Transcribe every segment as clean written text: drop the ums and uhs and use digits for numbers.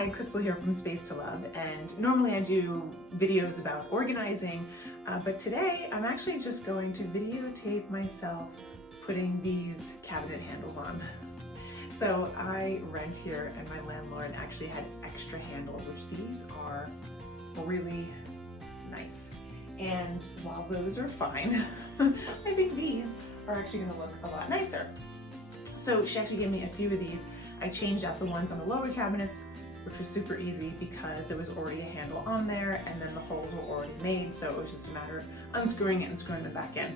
Hi, Crystal here from Space to Love, and normally I do videos about organizing, but today I'm actually just going to videotape myself putting these cabinet handles on. So I rent here and my landlord actually had extra handles, which these are really nice. And while those are fine, I think these are actually gonna look a lot nicer. So she actually gave me a few of these. I changed out the ones on the lower cabinets, which was super easy because there was already a handle on there and then the holes were already made, so it was just a matter of unscrewing it and screwing them back in.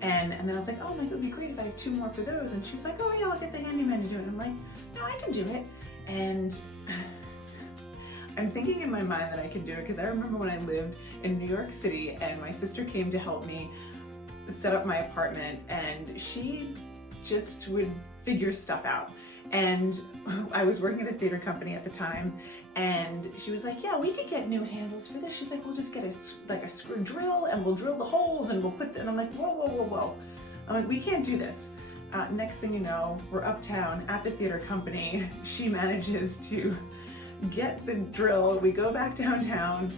And then I was like, oh, like, it would be great if I had 2 more for those. And she was like, oh yeah, I'll get the handyman to do it. And I'm like, no, I can do it. And I'm thinking in my mind that I can do it because I remember when I lived in New York City and my sister came to help me set up my apartment, and she just would figure stuff out. And I was working at a theater company at the time, and she was like, yeah, we could get new handles for this. She's like, we'll just get a screw drill and we'll drill the holes and we'll put them. And I'm like, whoa, whoa, whoa, whoa. I'm like, we can't do this. Next thing you know, we're uptown at the theater company. She manages to get the drill. We go back downtown,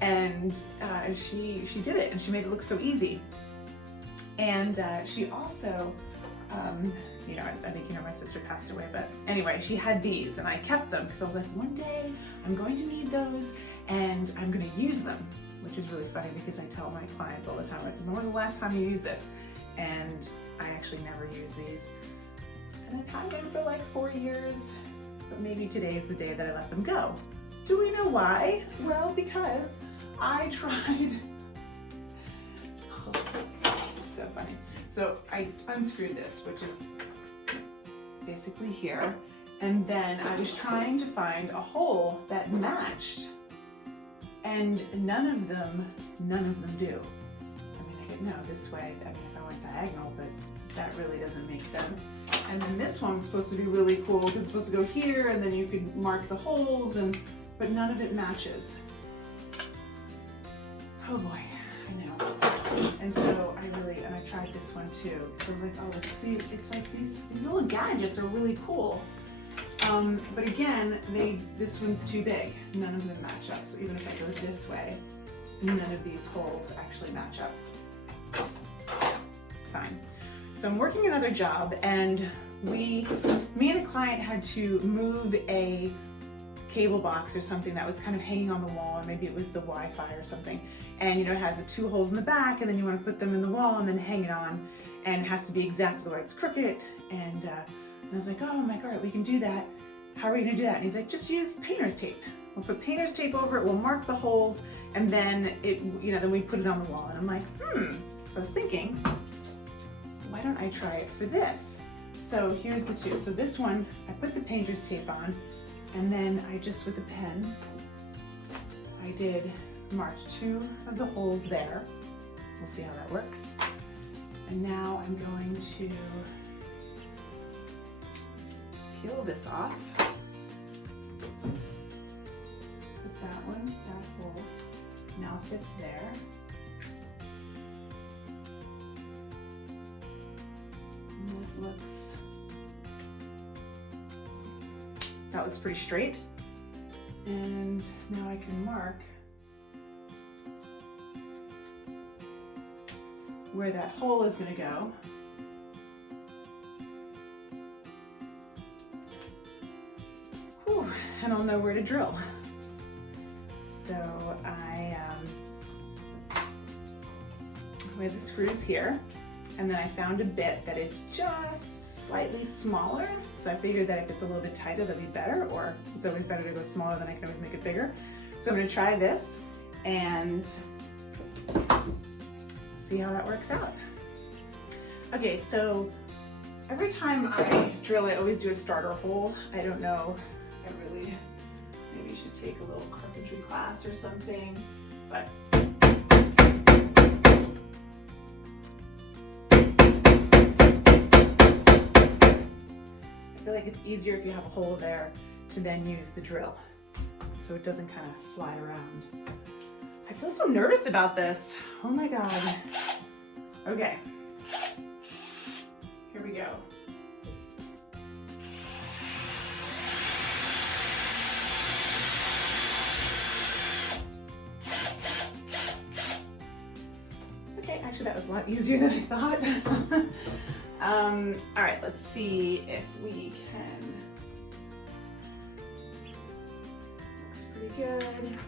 and she did it, and she made it look so easy. And she also, you know, I think you know my sister passed away, but anyway, she had these and I kept them because I was like, one day I'm going to need those and I'm going to use them, which is really funny because I tell my clients all the time, like, when was the last time you used this? And I actually never use these. And I've had them for like 4 years, but maybe today is the day that I let them go. Do we know why? Well, because I tried. So funny. So I unscrewed this, which is basically here, and then I was trying to find a hole that matched, and none of them do. I mean, I could know this way, I mean, if I went diagonal, but that really doesn't make sense. And then this one's supposed to be really cool because it's supposed to go here, and then you could mark the holes, but none of it matches. Oh boy, I know. And so I tried this one too. So I was like, oh, let's see, it's like these little gadgets are really cool. But again, this one's too big. None of them match up. So even if I go this way, none of these holes actually match up. Fine. So I'm working another job, and me and a client had to move a cable box or something that was kind of hanging on the wall, or maybe it was the Wi-Fi or something. And you know, it has the 2 holes in the back, and then you want to put them in the wall and then hang it on, and it has to be exactly the way it's crooked. And I was like, oh my God, we can do that. How are we gonna do that? And he's like, just use painter's tape. We'll put painter's tape over it, we'll mark the holes, and then then we put it on the wall. And I'm like, So I was thinking, why don't I try it for this? So here's the 2. So this one, I put the painter's tape on, and then I just, with a pen, I did mark 2 of the holes there. We'll see how that works. And now I'm going to peel this off. Put that hole now fits there. And that looks pretty straight. And now I can mark where that hole is going to go. Whew, and I'll know where to drill. So we have the screws here, and then I found a bit that is just slightly smaller. So I figured that if it's a little bit tighter, that'd be better, or it's always better to go smaller, then I can always make it bigger. So I'm going to try this and see how that works out. Okay, so every time I drill, I always do a starter hole. I don't know, maybe you should take a little carpentry class or something, but I feel like it's easier if you have a hole there to then use the drill, so it doesn't kind of slide around. I feel so nervous about this. Oh my God. Okay. Here we go. lot easier than I thought. All right, let's see if we can. Looks pretty good.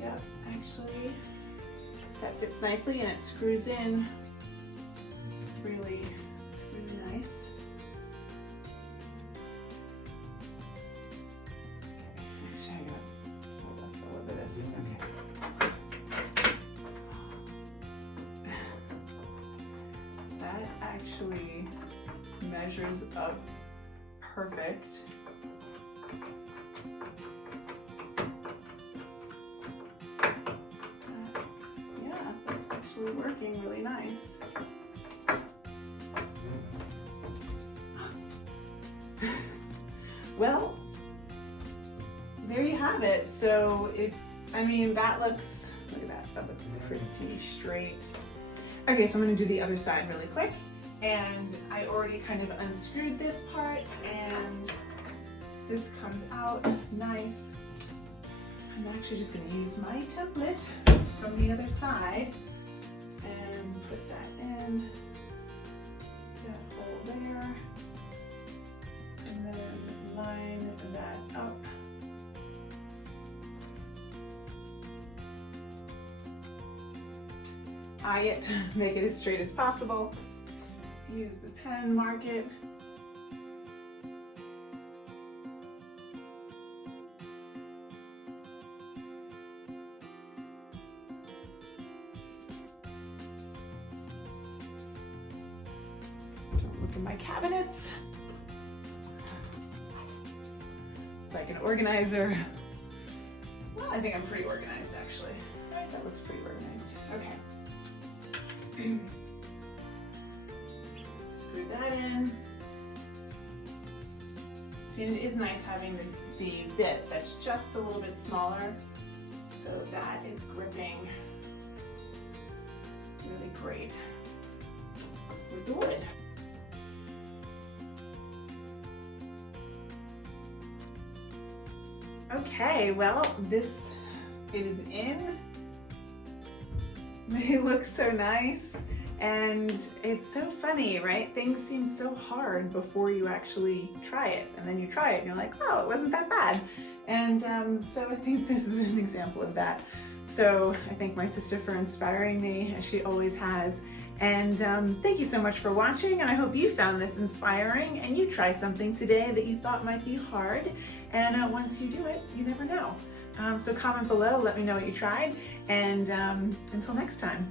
Yep, actually, that fits nicely and it screws in really, really nice. Actually, I gotta sawdust all over this. Okay. That actually measures up perfect. Yeah, that's actually working really nice. Well, there you have it. So that looks, look at that looks pretty straight. Okay, so I'm gonna do the other side really quick. And I already kind of unscrewed this part and this comes out nice. I'm actually just gonna use my template from the other side and put that in, that hole there, and then line that up. Eye it, make it as straight as possible. Use the pen, mark it. Don't look in my cabinets. It's like an organizer. Well, I think I'm pretty organized actually. Right, that looks pretty organized. Okay. Screw that in. See, it is nice having the bit that's just a little bit smaller, so that is gripping really great with the wood. Okay, well, this is in. It looks so nice, and it's so funny, right? Things seem so hard before you actually try it, and then you try it and you're like, oh, it wasn't that bad. And so I think this is an example of that. So I thank my sister for inspiring me, as she always has. And thank you so much for watching, and I hope you found this inspiring and you try something today that you thought might be hard. And once you do it, you never know. So comment below, let me know what you tried, and until next time.